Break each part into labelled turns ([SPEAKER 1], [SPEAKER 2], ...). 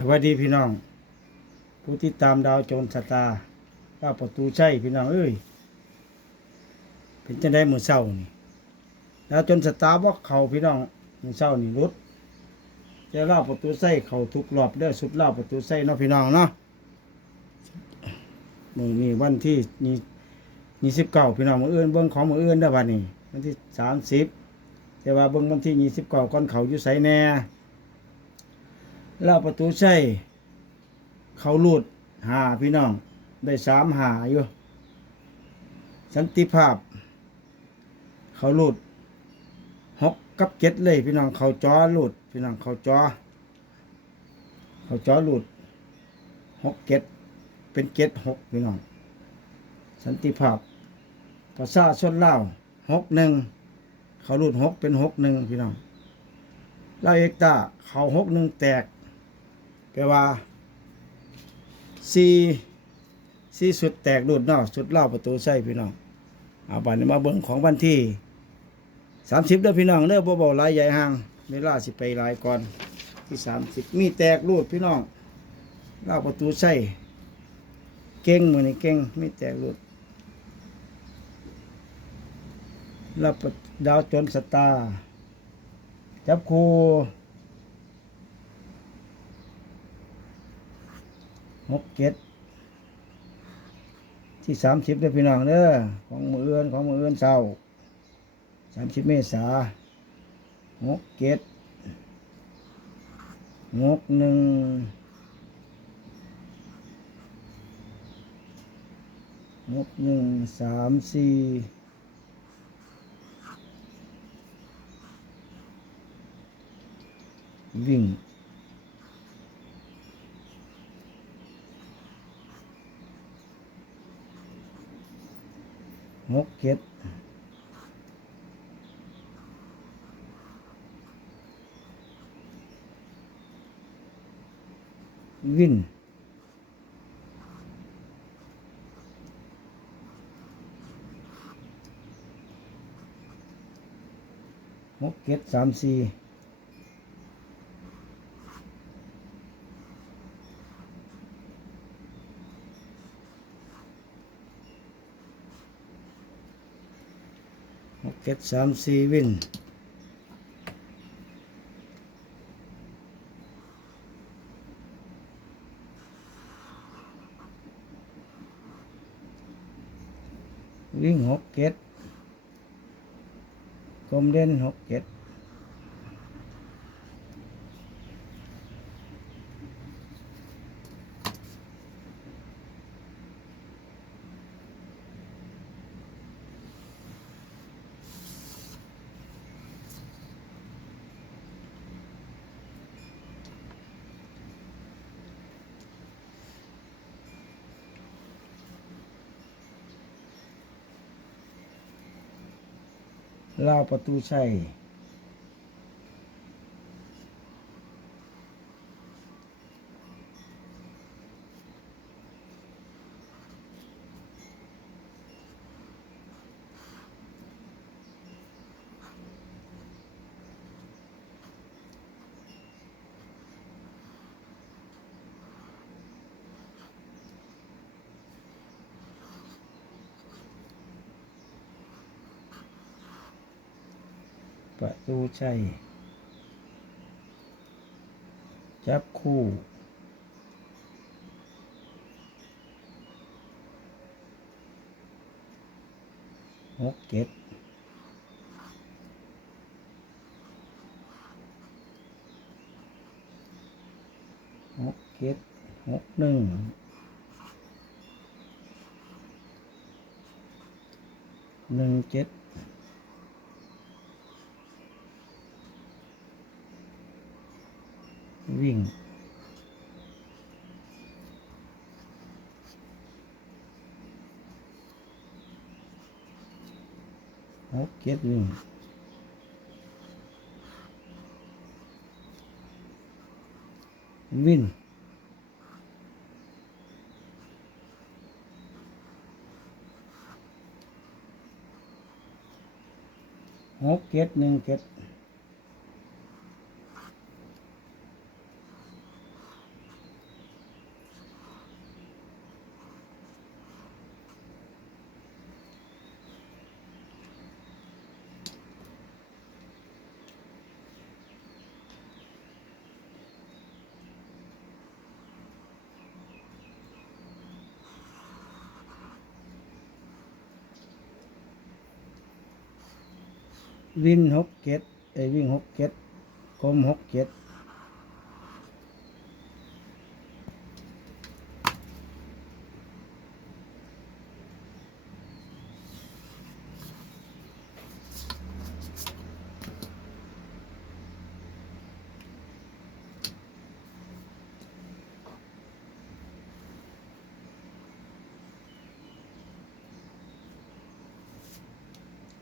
[SPEAKER 1] สวัสดีพี่น้อง ผู้ที่ตามดาวโจรสตาร์ก้าประตูใช่พี่น้องเอ้ยเป็นจะได้มือเศร้านี่ดาวโจรสตาร์บอกเขาพี่น้องมือเศร้านี่รุดจะเล่าประตูใส่เขาทุกรอบเด้อสุดเล่าประตูใส่เนาะพี่น้องเนาะมือนี้วันที่นี่ยี่สิบเก้าพี่น้องมือเอื่นเบิ้งของมือเอื่นได้อวันนี้วันที่สามสิบแต่ว่าเบิ้งวันที่ยี่สิบเก้าก่อนเขาอยู่ใสแน่ ล่าประตูใช่เขาลูดหาพี่น้อง ได้สามหาอยู่ สันติภาพ เขาลูดหกกับเจ็ดเลย พี่น้องเขาจอลูดพี่น้องเขาจอ เขาจอลูดหกเจ็ดเป็นเจ็ดหกพี่น้อง สันติภาพภาษาชนเล่าหกหนึ่งเขาลูดหกเป็นหกหนึ่งพี่น้องเล่าเอกตาเขาหกหนึ่งแตก แปลว่าสี่สี่สุดแตกรุดเนาะสุดเล่าประตูใส่พี่น้องเอาบัดนี้มาเบิ่งของวันที่สามสิบเด้อพี่น้องเด้อบ่เบาหลายใหญ่ห่างเวลาสิไปหลายก่อนที่สามสิบมีแตกรูดพี่น้องเล่าประตูใส่เก่งมือนี่เก่งมีแตกรูดเล่าประดาวจนสตาร์จับคู หกเจ็ดที่สามสิบเด้อพี่น้องเด้อของมือเอื้อนของมือเอื้อนเศร้าสามสิบเมษาหกเจ็ดหกหนึ่งหกหนึ่งสามสี่วิ่ง หกเจ็ดวินหกเจ็ดสามสี่ หกเจ็ดสามสี่วินวิ่งหกเก็ดกลมเด่นหกเก็ด ล่าวประตูชัย ประตูชัย จับคู่ หกเจ็ดหกเจ็ดหกหนึ่งหนึ่งเจ็ด วิ่งหกเจ็ดวิ่งวิ่งหกเจ็ดหนึ่งเจ็ด วินหกเจ็ดไอวิ่งหกเจ็ดกลมหกเจ็ด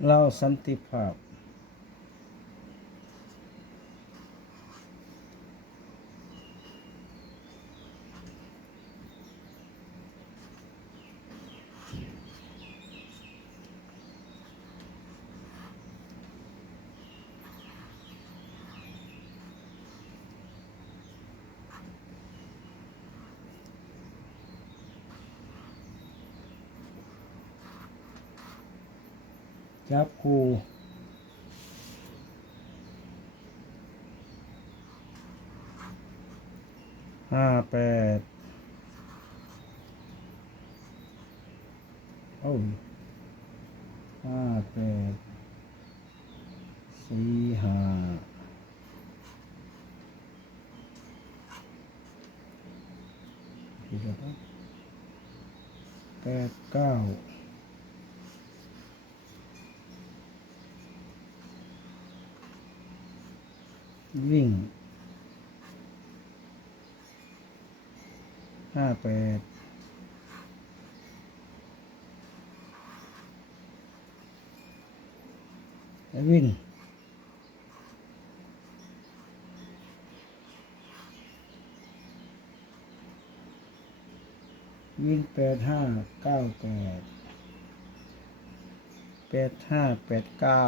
[SPEAKER 1] เล่าสันติภาพ จับคูห้าแปดโอ้ห้าแปดสี่ห้าแปดเก้า วิ่งห้าแปดแล้ววิ่งวิ่งแปดห้าเก้าแปดแปดห้าแปดเก้า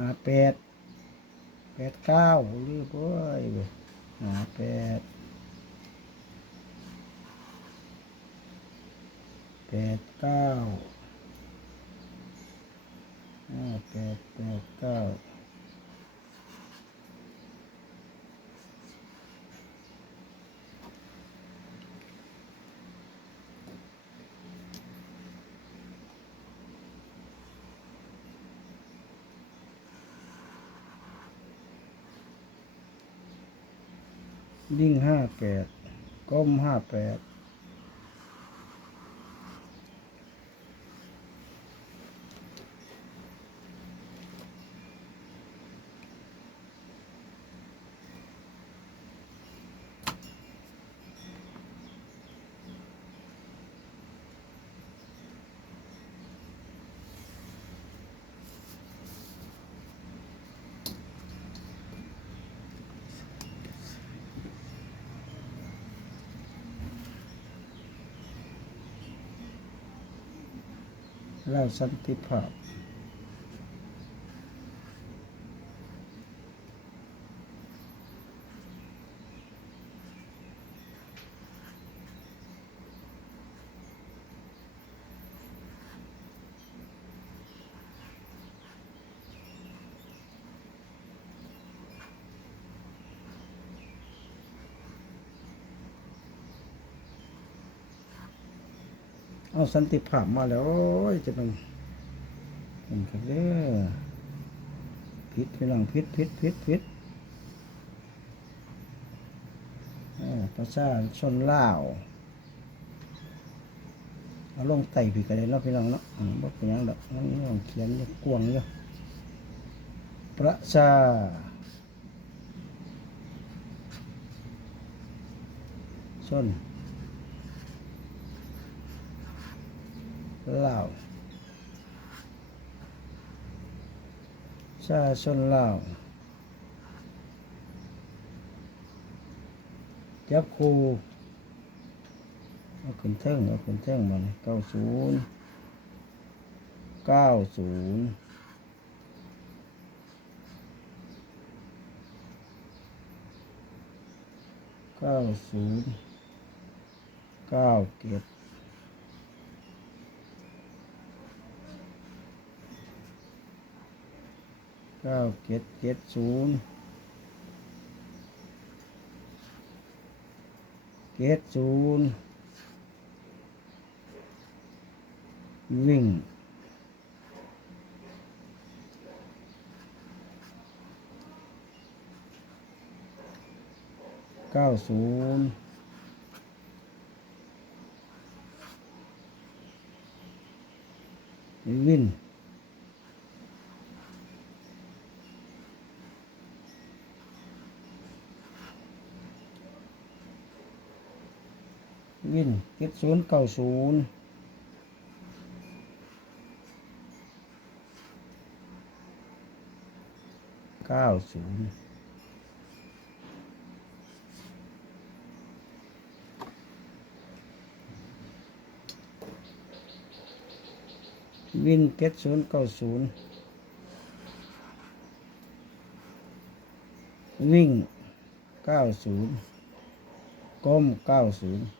[SPEAKER 1] หาแปดแปดเก้าเรียบร้อยเว้ยหาแปดแปดเก้าห้าแปดแปดเก้า วิ่งห้าแปดก้มห้าแปด แล้วสันติภาพ เอาสันติภาพมาแล้วโอ้ยจะเป็นเป็นกันเด้อพิษพี่น้องพิษพิษพิษพิษประชาชนลาวเอาลงไต่พี่กันเลยเนาะพี่น้องเนาะอืมบ่เป็นยังดอกนี่ลองเขียนเนี่ยกวางเยอะประชาชน ลาวชาชนลาวจับคูเอาขึ้นเทิงเอาขึ้นเทิงมาเลยเก้าศูนย์เก้าศูนย์เก้าศูนย์เก้าเจ็ด ก้าเจ็ดเจ็ดศูนย์เจ็ดศูนย์วิ่งเก้าศูนย์วิน วินเจ็ด ศูนย์เก้าศูนย์เก้าศูนย์วินเจ็ดศูนย์เก้าศูนย์วิ่งเก้าศูนย์ก้มเก้าศูนย์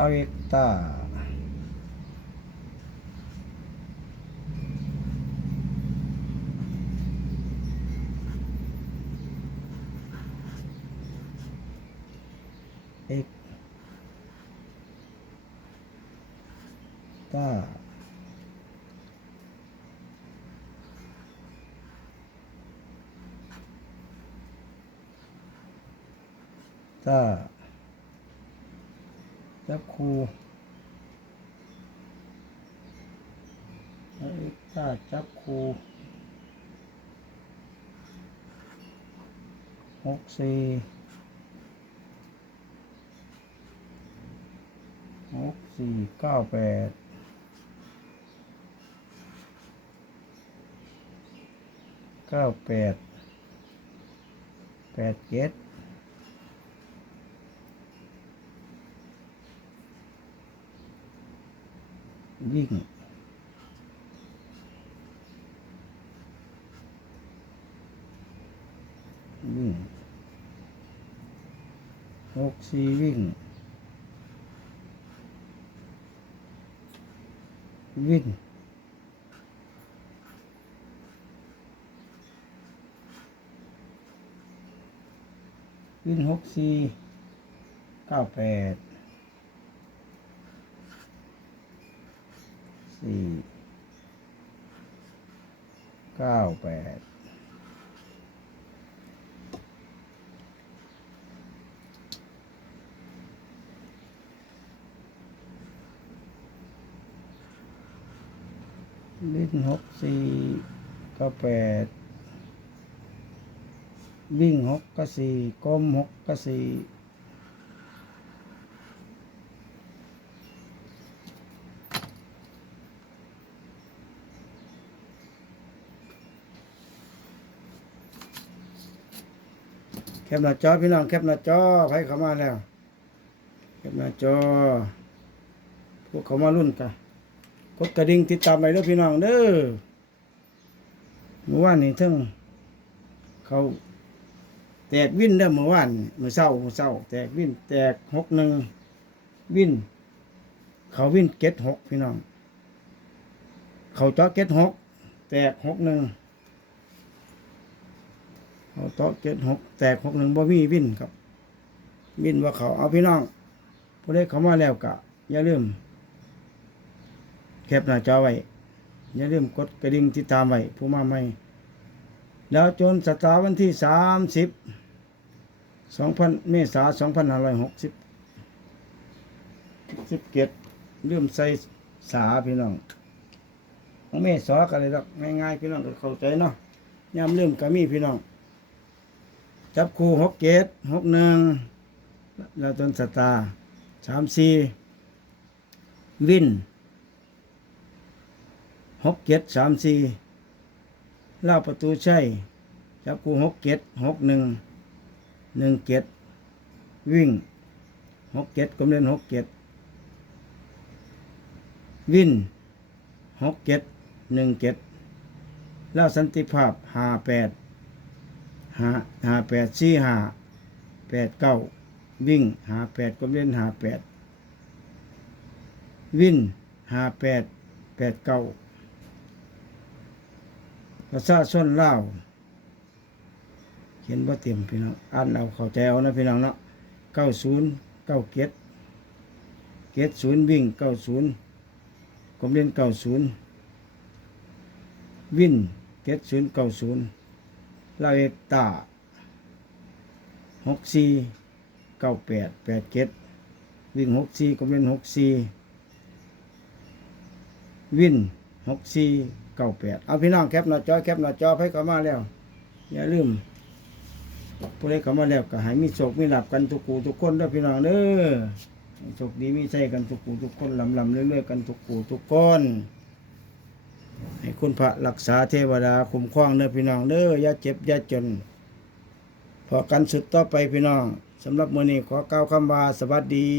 [SPEAKER 1] ลาเวกตาเอกตาตา จับคูเอ้ยถ้าจับคูหกสี่หกสี่เก้าแปดเก้าแปดแปดเจ็ด วิ่งวิ่งหกสี่วิ่ง วิ่งวิ่งหกสี่เก้าแปด สี่เก้าแปดลิ้นหกสี่เก้าแปดวิ่งหกก็สี่ก้มหกก็สี่ คปหน้าจอพี่น้องแคปหน้าจอใครเข้ามาแล้วแคปหน้าจอ พวกเขามารุ่นกันกดกระดิ่งติดตามไปเด้อพี่น้องเด้อเมื่อวานนี้ทั้งเขาแตกวินเด้อเมื่อวานเมื่อเช้าเมื่อเช้า แตกวินแตกหกหนึ่งวิน เขาวินเก็ตหกพี่น้อง เขาจาะเก็ตหกแตกหกหนึ่ง เอาโต๊ะเจ็ดหกแตกหกหนึ่งบ่มีวินครับวินว่าเขาเอาพี่น้องผู้ใดเขามาแล้วกะอย่าลืมแคปหน้าจอไว้อย่าลืมกดกระดิ่งติดตามไว้ผู้มาใหม่แล้วจนสตาร์วันที่สามสิบสองพันเมษาสองพันห้าร้อยหกสิบสิบเจ็ดลืมใส่สาพี่น้องของเมษากันเลยดอกง่ายๆพี่น้องก็เข้าใจเนาะยามลืมก็มีพี่น้อง จับคู่หกเกตหกหนึ่งแล้วต้นสตาร์สามสี่วินหกเกตสามสี่เล่าประตูใช่จับคู่หกเกตหกหนึ่งหนึ่งเกตวิ่งหกเกตกลมเล่นหกเกตวินหกเจ็ดหนึ่งเจ็ดแล้วสันติภาพห้าแปด หาหาแปดสี่หาแปดเก้าวิ่งหาแปดก็เล่นหาแปดวิ่นหาแปดแปดเก้าภาษาส้นเล่าเขียนว่าเต็มพี่น้องอ่านเอาเข้าใจเอานะพี่น้องเนาะเก้าศูนย์เก้าเจ็ดเจ็ดศูนย์วิ่งเก้าศูนย์ก็เล่นเก้าศูนย์วิ่นเจ็ดศูนย์เก้าศูนย์ ลาเอตาหกสี่เก้าแปดแปดเจ็ดวิ่งหกสี่ก็เล่นหกสี่วิ่นหกสี่เก้าแปดเอาพี่น้องแคปหน้าจอแคปหน้าจอให้เข้ามาแล้ว อย่าลืมผู้ใดเข้ามาแล้วก็ให้มีโชคมีหลับกันทุกกูทุกคนด้อพี่น้องเด้อโชคดีมีใจกันทุกกูทุกคนลำลำเรื่อยๆกันทุกกูทุกคน ให้คุณพระรักษาเทวดาคุ้มครองเด้อพี่น้องเด้ออย่าเจ็บอย่าจน พอกันสุดต่อไปพี่น้องสำหรับมื้อนี้ขอกล่าวคำว่าสวัสดี